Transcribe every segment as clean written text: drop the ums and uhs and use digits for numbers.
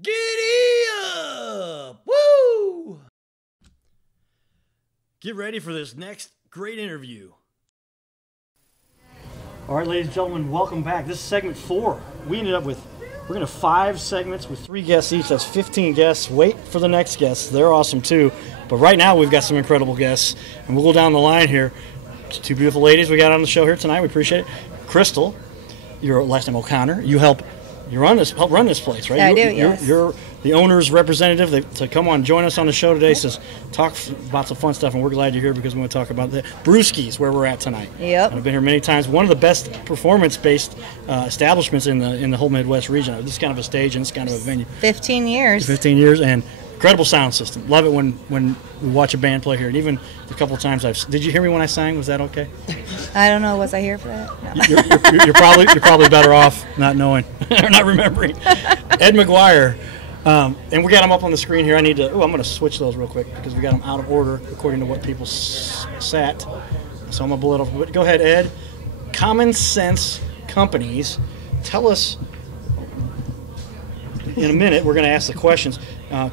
Giddy up! Woo! Get ready for this next great interview. All right, ladies and gentlemen, welcome back. This is segment 4. We're going to have 5 segments with 3 guests each. That's 15 guests. Wait for the next guests. They're awesome too. But right now we've got some incredible guests, and we'll go down the line here. 2 beautiful ladies we got on the show here tonight. We appreciate it. Crystal, your last name O'Connor. You help run this place, right? Yeah, I do, yes. You're the owner's representative to come on, join us on the show today. Says talk about some fun stuff, and we're glad you're here because we want to talk about the Brewski's, where we're at tonight. Yep. And I've been here many times. One of the best performance-based establishments in the whole Midwest region. This kind of a stage and this kind of a venue. 15 years. 15 years, and incredible sound system. Love it when we watch a band play here. And even the couple of times did you hear me when I sang? Was that okay? I don't know. Was I here for that? No. You're probably better off not knowing or not remembering. Ed McGuire. And we got them up on the screen here. I'm going to switch those real quick because we got them out of order according to what people sat. So I'm going to blow it off. But go ahead, Ed. Common Sense Companies. Tell us, in a minute, we're going to ask the questions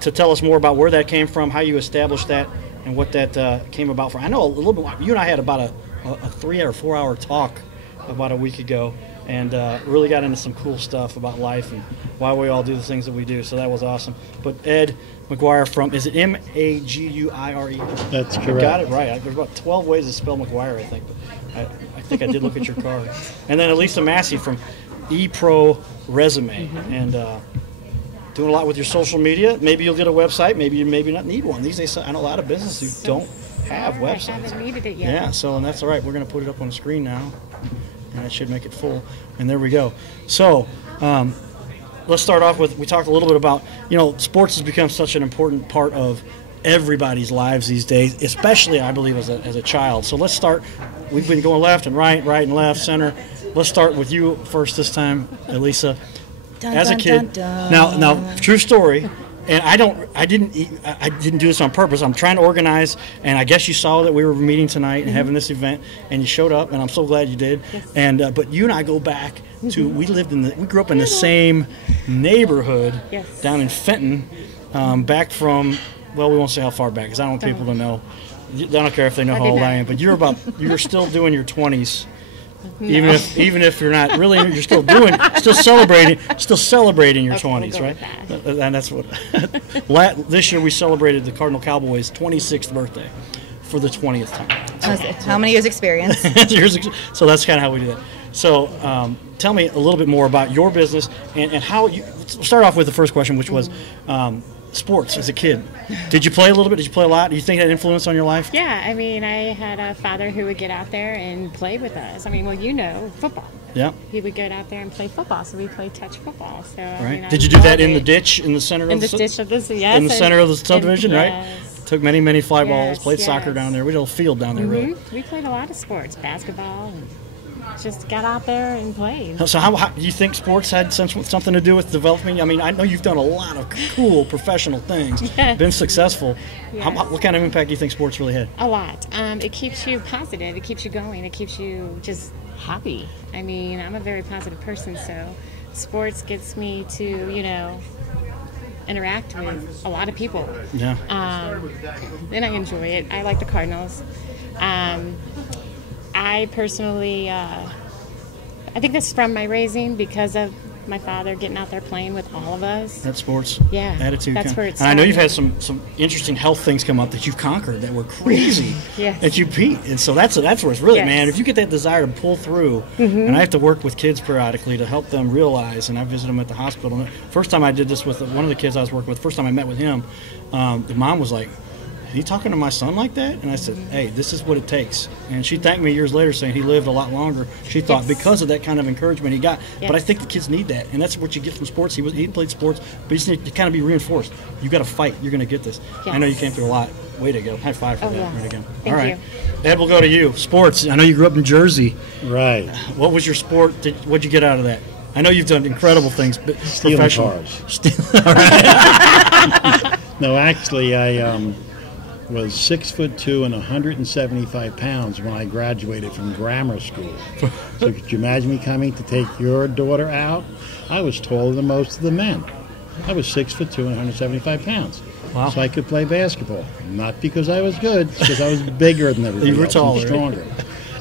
to tell us more about where that came from, how you established that, and what that came about for. I know a little bit. You and I had about a 3 or 4 hour talk about a week ago. And really got into some cool stuff about life and why we all do the things that we do. So that was awesome. But Ed McGuire is it M-A-G-U-I-R-E? That's correct. You got it right. There's about 12 ways to spell McGuire, I think. But I think I did look at your card. And then Elisa Massey from ePro Resume. Mm-hmm. And doing a lot with your social media. Maybe you'll get a website. Maybe you not need one. These days, I know a lot of businesses who don't have websites. I haven't needed it yet. Yeah, and that's all right. We're going to put it up on the screen now. And that should make it full. And there we go. So let's start off with, we talked a little bit about, sports has become such an important part of everybody's lives these days, especially, I believe, as a child. So let's start. We've been going left and right and left, center. Let's start with you first this time, Elisa. As a kid. Now, true story. And I didn't do this on purpose. I'm trying to organize, and I guess you saw that we were meeting tonight and having this event, and you showed up, and I'm so glad you did. Yes. And but you and I go back to we grew up in the same neighborhood down in Fenton, back from we won't say how far back because I don't want people to know. I don't care if they know how old I am, but you're still doing your 20s. No. Even if you're not really, you're still celebrating your 20s, right? And that's what. This year we celebrated the Cardinal Cowboys' 26th birthday for the 20th time. How many years experience? So that's kind of how we do that. So tell me a little bit more about your business and how you start off with the first question, which was. Sports as a kid. Did you play a little bit? Did you play a lot? Do you think that influenced on your life? Yeah, I had a father who would get out there and play with us. Football. Yeah. He would get out there and play football, so we played touch football. So right. Did you do that in the ditch in the center of the center of the subdivision, right? Yes. Took many fly balls, played soccer down there. We had a field down there, really. We played a lot of sports, basketball, and just got out there and played. So how do you think sports had something to do with developing? I know you've done a lot of cool professional things, been successful. Yes. What kind of impact do you think sports really had? A lot. It keeps you positive. It keeps you going. It keeps you just happy. I'm a very positive person, so sports gets me to, interact with a lot of people. Yeah. Then I enjoy it. I like the Cardinals. I personally, I think that's from my raising because of my father getting out there playing with all of us. That sports attitude. That's where it's. And I know you've had some interesting health things come up that you've conquered that were crazy. Yes. That you beat, and so that's where it's really, man. If you get that desire to pull through, and I have to work with kids periodically to help them realize, and I visit them at the hospital. And first time I did this with one of the kids I was working with, first time I met with him, the mom was like, "Are you talking to my son like that?" And I said, "Hey, this is what it takes." And she thanked me years later saying he lived a lot longer, she thought, because of that kind of encouragement he got. But I think the kids need that, and that's what you get from sports. He played sports, but you just need to kind of be reinforced. You got to fight. You're going to get this. I know you came through a lot. Way to go. High five for that. Yeah. Way to go. Thank All right. you. Ed, we'll go to you. Sports. I know you grew up in Jersey. Right. What was your sport? What'd you get out of that? I know you've done incredible things, but stealing cars. All right. No, actually, I was 6'2" and 175 pounds when I graduated from grammar school. So could you imagine me coming to take your daughter out? I was taller than most of the men. I was 6'2" and 175 pounds. Wow. So I could play basketball. Not because I was good, it's because I was bigger than everybody You were else taller. and stronger.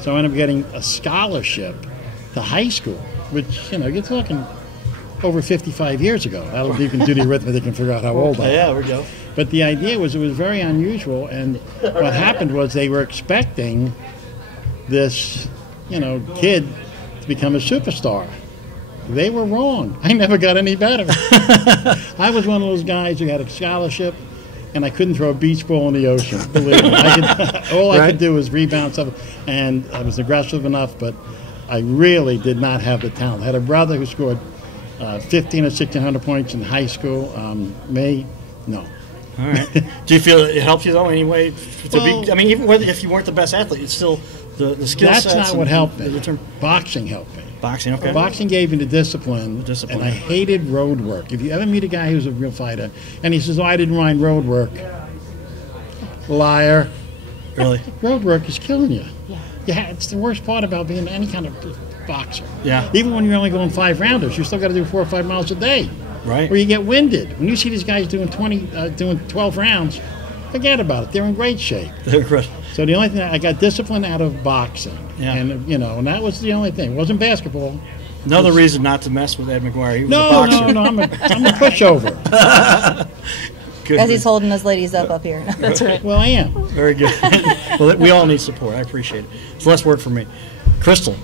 So I ended up getting a scholarship to high school, which, you're talking over 55 years ago. You can do the arithmetic and figure out how old I am. Yeah, there we go. But the idea was it was very unusual, and what happened was they were expecting this, kid to become a superstar. They were wrong. I never got any better. I was one of those guys who had a scholarship, and I couldn't throw a beach ball in the ocean. Believe me, all I could do was rebound stuff, and I was aggressive enough, but I really did not have the talent. I had a brother who scored 15 or 1600 points in high school. No. All right. Do you feel it helped you though anyway? Well, Even if you weren't the best athlete, it's still the skill sets. That's not what helped me. The Boxing helped me. boxing, okay. Boxing gave me the discipline, Discipline. and I hated road work. If you ever meet a guy who's a real fighter, and he says, "Oh, I didn't mind road work," liar. Really? Road work is killing you. Yeah. It's the worst part about being any kind of boxer. Yeah. Even when you're only going 5 rounders, you still got to do 4 or 5 miles a day. Right. Or you get winded. When you see these guys doing 12 rounds, forget about it. They're in great shape. So the only thing, I got discipline out of boxing. Yeah. And, and that was the only thing. It wasn't basketball. Another reason not to mess with Ed McGuire. He was a No, boxer. I'm a pushover. Good. As he's holding those ladies up here. That's right. Well, I am. Very good. Well, we all need support. I appreciate it. It's less work for me. Crystal,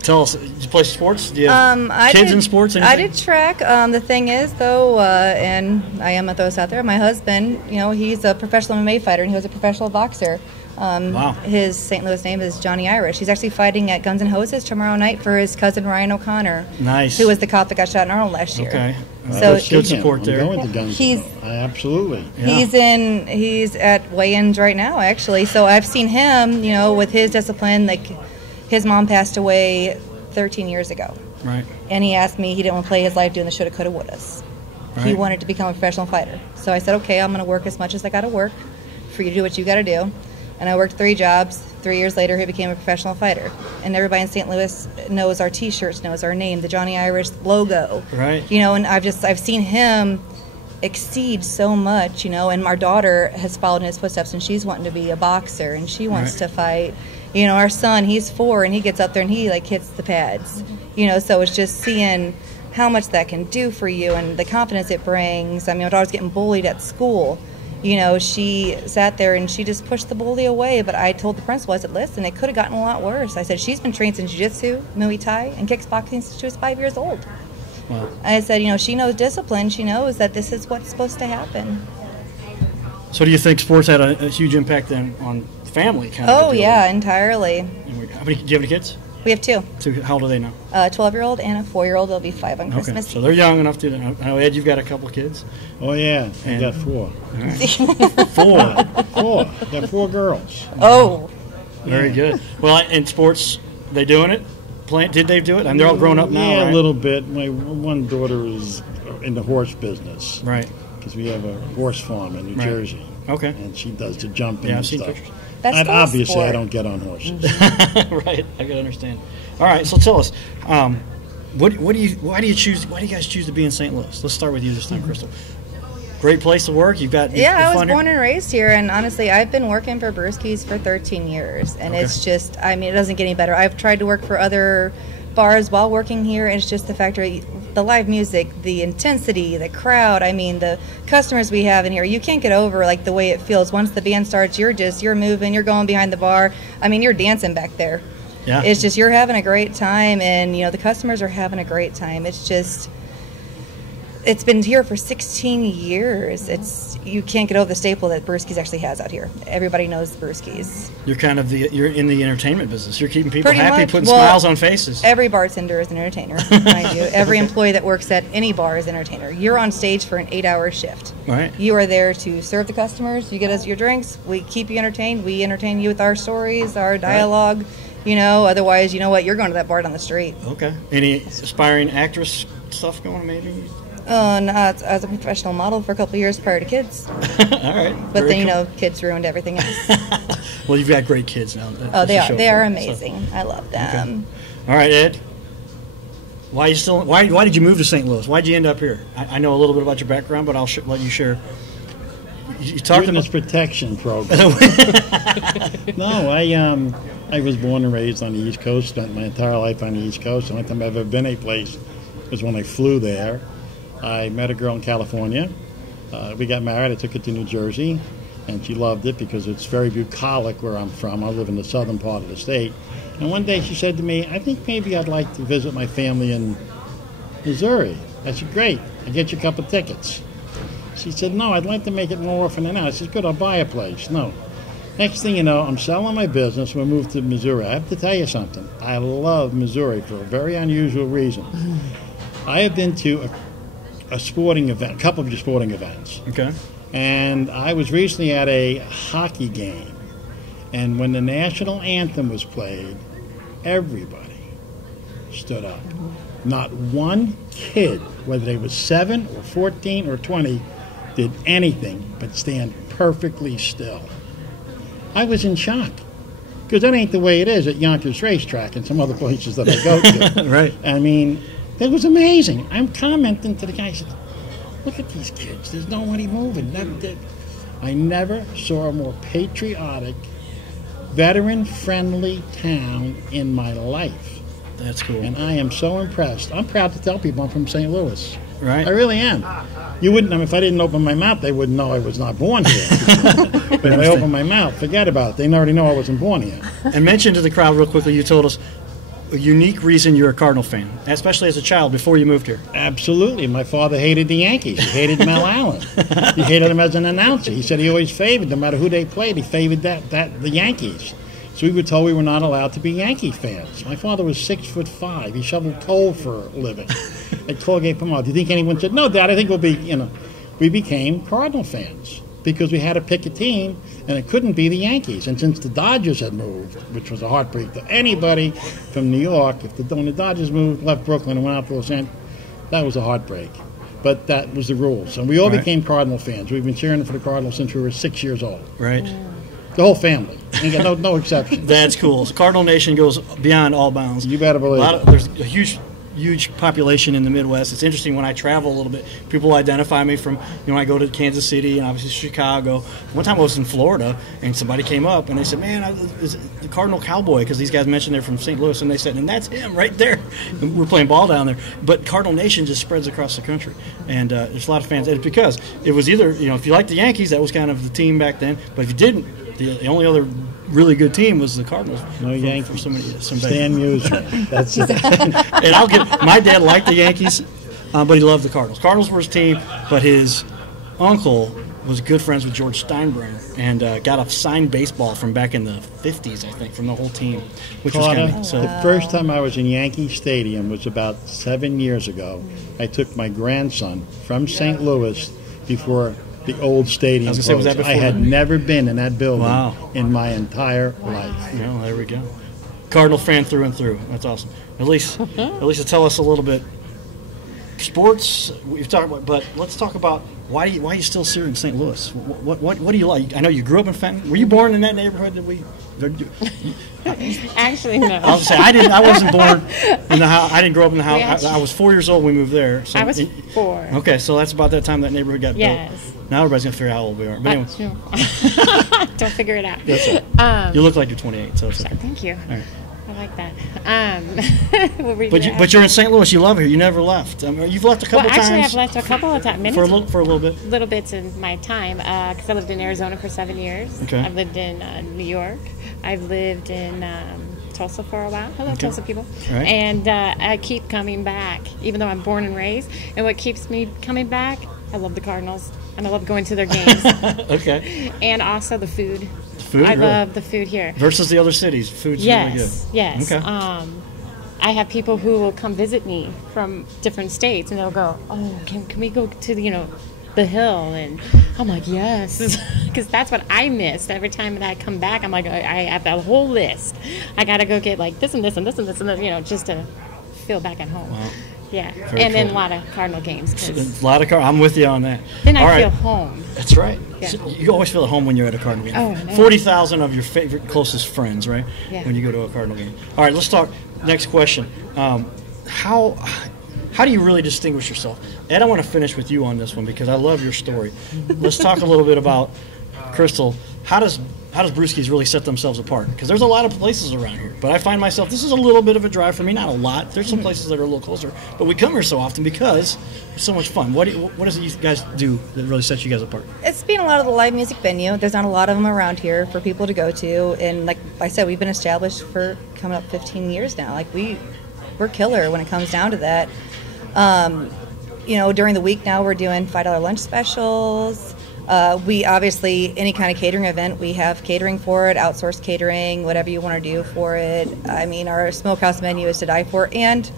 tell us, do you play sports? Do you have kids in sports? I Anything? did track. The thing is, though, and I am going to throw this out there, my husband, he's a professional MMA fighter, and he was a professional boxer. Wow. His St. Louis name is Johnny Irish. He's actually fighting at Guns N' Hoses tomorrow night for his cousin Ryan O'Connor. Nice. Who was the cop that got shot in Arnold last year. Okay. So Good support I'm there. going to Guns N' He's- Roses. Absolutely. Yeah. He's at weigh-ins right now, actually. So I've seen him, with his discipline. Like, his mom passed away 13 years ago. Right. And he asked me, he didn't want to play his life doing the shoulda, coulda, wouldas. He Right. wanted to become a professional fighter. So I said, okay, I'm going to work as much as I got to work for you to do what you got to do. And I worked 3 jobs. 3 years later, he became a professional fighter. And everybody in St. Louis knows our T-shirts, knows our name, the Johnny Irish logo. Right. And I've seen him exceed so much, and our daughter has followed in his footsteps, and she's wanting to be a boxer, and she wants Right. to fight. Our son, he's 4, and he gets up there and he hits the pads. So it's just seeing how much that can do for you and the confidence it brings. My daughter's getting bullied at school. She sat there and she just pushed the bully away. But I told the principal, I said, listen, it could have gotten a lot worse. I said, she's been trained in jiu-jitsu, Muay Thai, and kickboxing since she was 5 years old. Wow. I said, she knows discipline. She knows that this is what's supposed to happen. So do you think sports had a huge impact then on family kind of? Oh, yeah, entirely. Do you have any kids? We have 2, How old are they now? a 12-year-old and a 4-year-old. They'll be 5 on Christmas So Eve. they're young enough to. I know, Ed, you've got a couple of kids. Oh, yeah. I And- got 4. 4. 4. Got 4 girls. Oh, Very good. Well, in sports, they doing it? Did they do it? And they're all grown up now, Yeah, right? a little bit. My one daughter is in the horse business. Right. Because we have a horse farm in New Right. Jersey. Okay. And she does the jumping Yeah, I've and seen stuff. pictures. that's And still obviously, sport. I don't get on horses. Right. I can understand. All right. So tell us, why do you guys choose to be in St. Louis? Let's start with you this time, Crystal. Great place to work. You've got Yeah, I was fun here? born and raised here, and honestly, I've been working for Brewski's for 13 years, and Okay. it's just, it doesn't get any better. I've tried to work for other bars while working here, and it's just the factor, the live music, the intensity, the crowd, the customers we have in here, you can't get over, the way it feels. Once the band starts, you're moving, you're going behind the bar, you're dancing back there. Yeah. It's just, you're having a great time, and, the customers are having a great time. It's just... It's been here for 16 years. You can't get over the staple that Brewski's actually has out here. Everybody knows Brewski's. You're in the entertainment business. You're keeping people Pretty happy, much. putting Well, smiles on faces. Every bartender is an entertainer, mind you. Every employee that works at any bar is an entertainer. You're on stage for an 8-hour shift. Right. You are there to serve the customers. You get us your drinks. We keep you entertained. We entertain you with our stories, our dialogue. Otherwise, you know what? You're going to that bar down the street. Okay. Any aspiring actress stuff going maybe? Not as a professional model for a couple of years prior to kids. All right. But Very then, cool. kids ruined everything else. Well, you've got great kids now. Oh, they That's are. a They show are for it, so. amazing. I love them. All right, Ed. Why you still? Why did you move to St. Louis? Why did you end up here? I know a little bit about your background, but I'll let you share. You talked Witness about protection program. No, I was born and raised on the East Coast. Spent my entire life on the East Coast. The only time I've ever been a place was when I flew there. I met a girl in California. We got married. I took her to New Jersey, and she loved it because it's very bucolic where I'm from. I live in the southern part of the state. And one day she said to me, I think maybe I'd like to visit my family in Missouri. I said, great. I'll get you a couple tickets. She said, no, I'd like to make it more often than now. I said, good, I'll buy a place. No. Next thing you know, I'm selling my business. We moved to Missouri. I have to tell you something. I love Missouri for a very unusual reason. I have been to a sporting event, a couple of sporting events. okay. And I was recently at a hockey game. And when the national anthem was played, everybody stood up. Not one kid, whether they was 7 or 14 or 20, did anything but stand perfectly still. I was in shock because that ain't the way it is at Yonkers Racetrack and some other places that I go to. Right. I mean, that was amazing. I'm commenting to the guy. I said, look at these kids. There's nobody moving. I never saw a more patriotic, veteran-friendly town in my life. That's cool. And I am so impressed. I'm proud to tell people I'm from St. Louis. Right. I really am. You wouldn't. I mean, if I didn't open my mouth, they wouldn't know I was not born here. But if I open my mouth, forget about it. They already know I wasn't born here. And mention to the crowd real quickly, you told us a unique reason you're a Cardinal fan, especially as a child before you moved here. Absolutely. My father hated the Yankees. He hated Mel Allen. He hated him as an announcer. He said he always favored, no matter who they played, he favored the Yankees. So we were told we were not allowed to be Yankee fans. My father was 6'5". He shoveled coal for a living at Colgate Palmolive. Do you think anyone said, no, Dad, I think we'll be, we became Cardinal fans because we had to pick a team, and it couldn't be the Yankees. And since the Dodgers had moved, which was a heartbreak to anybody from New York, when the Dodgers moved, left Brooklyn and went out to Los Angeles, that was a heartbreak. But that was the rules. And we all became Cardinal fans. We've been cheering for the Cardinals since we were 6 years old. Right. The whole family. Ain't got no exceptions. That's cool. So Cardinal Nation goes beyond all bounds. You better believe it. There's a huge population in the Midwest. It's interesting when I travel a little bit. People identify me from, when I go to Kansas City and obviously Chicago. One time I was in Florida and somebody came up and they said, man, is the Cardinal Cowboy, because these guys mentioned they're from St. Louis, and they said, and that's him right there. And we're playing ball down there. But Cardinal Nation just spreads across the country. And there's a lot of fans. And it's because it was either, if you liked the Yankees, that was kind of the team back then. But if you didn't, the only other really good team was the Cardinals. No Yankees. For some Stan Musial. That's it. And my dad liked the Yankees, but he loved the Cardinals. Cardinals were his team, but his uncle was good friends with George Steinbrenner and got a signed baseball from back in the 50s, I think, from the whole team, which was kind of the first time I was in Yankee Stadium was about 7 years ago. I took my grandson from St. Louis before the old stadium. I was gonna say, was that before I had never been in that building Wow. in my entire life. Well, there we go. Cardinal fan through and through. That's awesome. At least to tell us a little bit. Sports we've talked about, but let's talk about why are you still here in St. Louis? What do you like? I know you grew up in Fenton. Were you born in that neighborhood that we? Actually, no. I'll say I wasn't born in the house. I didn't grow up in the house. I was 4 years old when we moved there. So I was 4. Okay, so that's about that time that neighborhood got Yes. built. Now everybody's gonna figure out how old we are. But anyway, Don't figure it out. that's it. You look like you're 28, so it's okay. Thank you. right. I like that. What were you gonna But you're in St. Louis. You love it here. You never left. You've left a couple Well, actually, times. I've left a couple of times. for a little bit. Little bits in my time because I lived in Arizona for 7 years. Okay. I've lived in New York. I've lived in Tulsa for a while. Hello, Tulsa people. Right. And I keep coming back, even though I'm born and raised. And what keeps me coming back, I love the Cardinals, and I love going to their games. Okay. And also the food. Food, I really? love the food here. Versus the other cities, food's really good. Yes. Okay. I have people who will come visit me from different states, and they'll go, "Oh, can we go to the hill?" And I'm like, "Yes," because that's what I missed. Every time that I come back, I'm like, I have that whole list. I gotta go get like this and this and this and this and this, just to feel back at home. Wow. Yeah, Very and then cool. a lot of Cardinal games. 'Cause A lot of I'm with you on that. then I All right. feel home. That's right. Yeah. So you always feel at home when you're at a Cardinal game. Oh, I know. 40,000 of your favorite, closest friends, right? Yeah. When you go to a Cardinal game. All right, let's talk. Next question. how do you really distinguish yourself? Ed, I want to finish with you on this one because I love your story. Let's talk a little bit about Crystal. How does Brewski's really set themselves apart? Because there's a lot of places around here, but I find myself, this is a little bit of a drive for me, not a lot. There's some places that are a little closer, but we come here so often because it's so much fun. What does it you guys do that really sets you guys apart? It's been a lot of the live music venue. There's not a lot of them around here for people to go to, and like I said, we've been established for coming up 15 years now. Like we're killer when it comes down to that. During the week now we're doing $5 lunch specials. We obviously, any kind of catering event, we have catering for it, outsourced catering, whatever you want to do for it. I mean, our smokehouse menu is to die for. And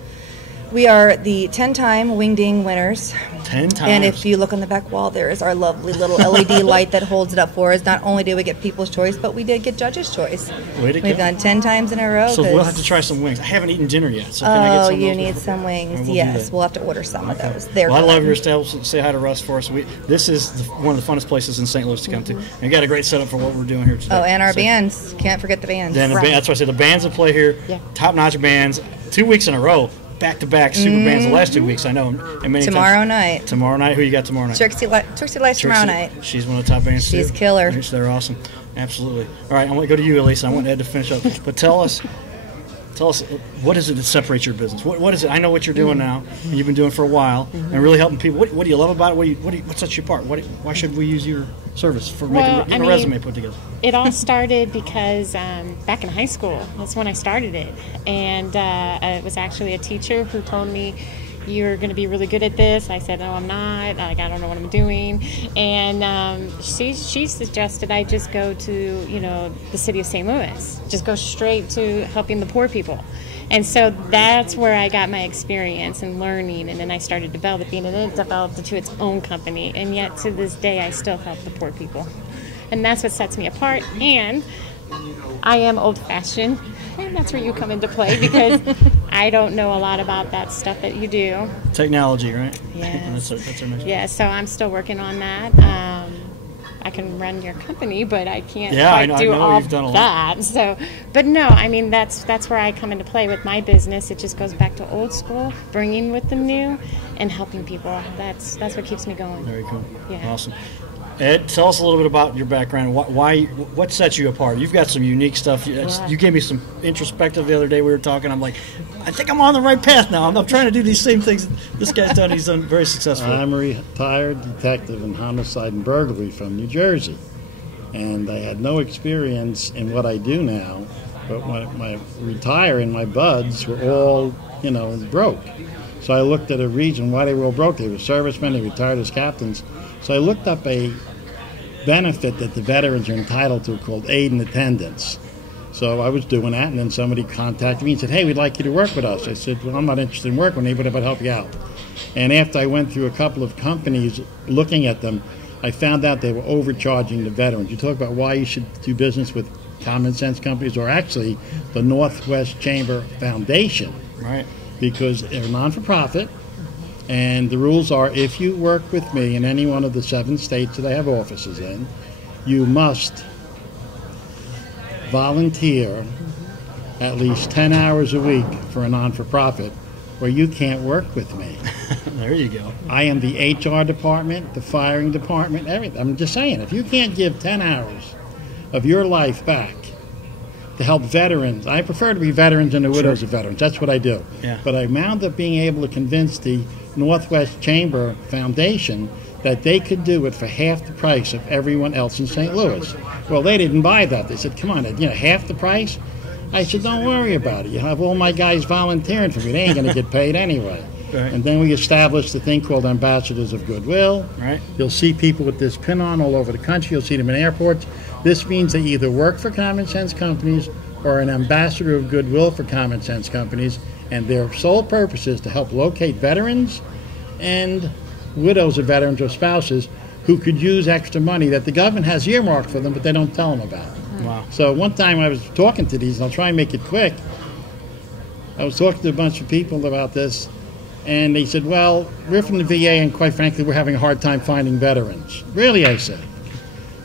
we are the 10-time Wingding winners. 10 times. And if you look on the back wall, there is our lovely little LED light that holds it up for us. Not only did we get People's Choice, but we did get Judge's Choice. Way to We've go. done 10 times in a row. So we'll have to try some wings. I haven't eaten dinner yet, so can I get some of you those need before- some wings. We'll do Yes, that. we'll have to order some of those. They're Well, I love good. your establishment. Say hi to Russ for us. This is one of the funnest places in St. Louis to come to. And you got a great setup for what we're doing here today. Oh, and our So- bands. Can't forget the bands. Then that's why I say the bands that play here, Yeah. top-notch bands, 2 weeks in a row, back-to-back super bands the last 2 weeks. I know. And many Tomorrow times, night. Tomorrow night. Who you got tomorrow night? Trixie Lights tomorrow night. She's one of the top bands She's too. killer. They're awesome. Absolutely. All right, I want to go to you, Elise. I want Ed to finish up. But tell us, what is it that separates your business? What is it? I know what you're doing now, and you've been doing for a while, and really helping people. What do you love about it? What sets you apart? Why should we use your service for getting a resume put together? It all started because back in high school, that's when I started it. And it was actually a teacher who told me, you're going to be really good at this. I said, no, I'm not. Like, I don't know what I'm doing. And she suggested I just go to, the city of St. Louis. Just go straight to helping the poor people. And so that's where I got my experience and learning. And then I started developing, and it developed into its own company. And yet to this day, I still help the poor people. And that's what sets me apart. And I am old-fashioned, and that's where you come into play because I don't know a lot about that stuff that you do. Technology, right? Yes. that's our next. Yeah, so I'm still working on that. I can run your company, but I can't Yeah, I quite know- do I know all you've done a lot. that. So, but no, I mean that's where I come into play with my business. It just goes back to old school, bringing with the new, and helping people. That's what keeps me going. Very cool. Yeah. Awesome. Ed, tell us a little bit about your background. What sets you apart? You've got some unique stuff. You gave me some introspective the other day. We were talking. I'm like, I think I'm on the right path now. I'm trying to do these same things this guy's done. He's done very successfully. I'm a retired detective in homicide and burglary from New Jersey, and I had no experience in what I do now. But when I retire, and my buds were all, broke. So I looked at a region why they were all broke. They were servicemen. They retired as captains. So I looked up a benefit that the veterans are entitled to called aid and attendance. So I was doing that, and then somebody contacted me and said, hey, we'd like you to work with us. I said, well, I'm not interested in working with anybody, but help you out. And after I went through a couple of companies looking at them, I found out they were overcharging the veterans. You talk about why you should do business with common sense companies, or actually the Northwest Chamber Foundation, Right. because they're non-for-profit. And the rules are, if you work with me in any one of the 7 states that I have offices in, you must volunteer at least 10 hours a week for a non-for-profit, or you can't work with me. There you go. I am the HR department, the firing department, everything. I'm just saying, if you can't give 10 hours of your life back to help veterans, I prefer to be veterans and the widows of veterans. That's what I do. Yeah. But I wound up being able to convince the Northwest Chamber Foundation that they could do it for half the price of everyone else in St. Louis. Well, they didn't buy that. They said, come on, half the price? I said, don't worry about it. You have all my guys volunteering for me. They ain't going to get paid anyway. Right. And then we established a thing called Ambassadors of Goodwill. Right. You'll see people with this pin on all over the country. You'll see them in airports. This means they either work for common sense companies or an ambassador of goodwill for common sense companies, and their sole purpose is to help locate veterans and widows of veterans or spouses who could use extra money that the government has earmarked for them, but they don't tell them about. Wow. So one time I was talking to these, and I'll try and make it quick. I was talking to a bunch of people about this, and they said, well, we're from the VA, and quite frankly, we're having a hard time finding veterans. Really, I said.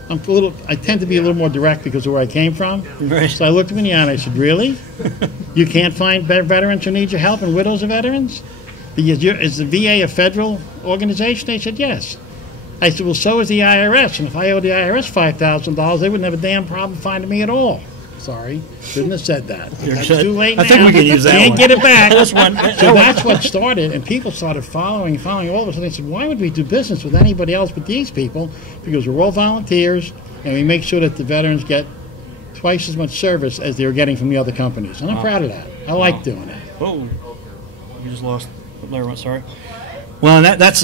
I tend to be a little more direct because of where I came from. Right. So I looked him in the eye and I said, really? You can't find veterans who need your help and widows of veterans? Is the VA a federal organization? They said, yes. I said, well, so is the IRS. And if I owe the IRS $5,000, they wouldn't have a damn problem finding me at all. Sorry, shouldn't have said that. That's too late now. I think we can use that Can't one. get it back. This one. So that's what started, and people started following. All of a sudden, they said, why would we do business with anybody else but these people? Because we're all volunteers, and we make sure that the veterans get twice as much service as they were getting from the other companies. And I'm proud of that. I like doing that. Whoa, we just lost Larry. Sorry. Well, and that's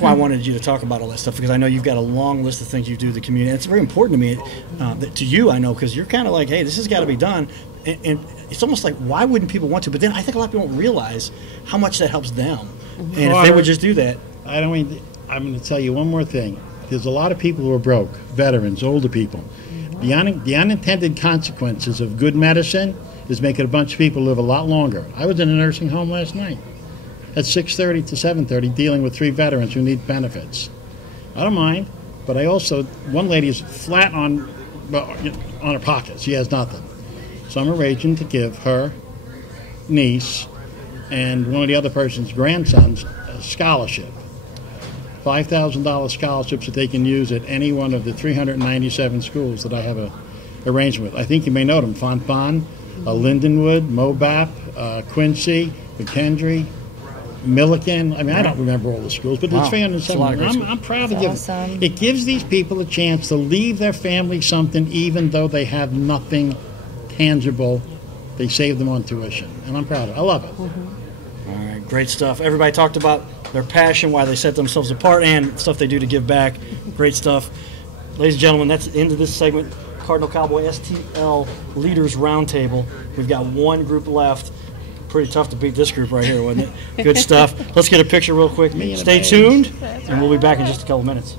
why I wanted you to talk about all that stuff, because I know you've got a long list of things you do to the community. And it's very important to me, to you, I know, because you're kind of like, hey, this has got to be done. And it's almost like, why wouldn't people want to? But then I think a lot of people don't realize how much that helps them. And if they would just do that. I'm going to tell you one more thing. There's a lot of people who are broke, veterans, older people. The unintended consequences of good medicine is making a bunch of people live a lot longer. I was in a nursing home last night at 6:30 to 7:30 dealing with 3 veterans who need benefits. I don't mind, but one lady is flat on her pocket. She has nothing. So I'm arranging to give her niece and one of the other person's grandsons a scholarship. $5,000 scholarships that they can use at any one of the 397 schools that I have a arrangement with. I think you may know them: Fontbonne, Lindenwood, Mobap, Quincy, McKendree, Milliken. I mean, I don't remember all the schools, but there's 307. I'm proud to give awesome. it. Gives these people a chance to leave their family something, even though they have nothing tangible. They save them on tuition, and I'm proud of it. I love it. All right, great stuff. Everybody talked about their passion, why they set themselves apart, and stuff they do to give back. Great stuff. Ladies and gentlemen, that's the end of this segment. Cardinal Cowboy STL Leaders Roundtable. We've got one group left. Pretty tough to beat this group right here, wasn't it? Good stuff. Let's get a picture real quick. Stay tuned, and we'll be back in just a couple minutes.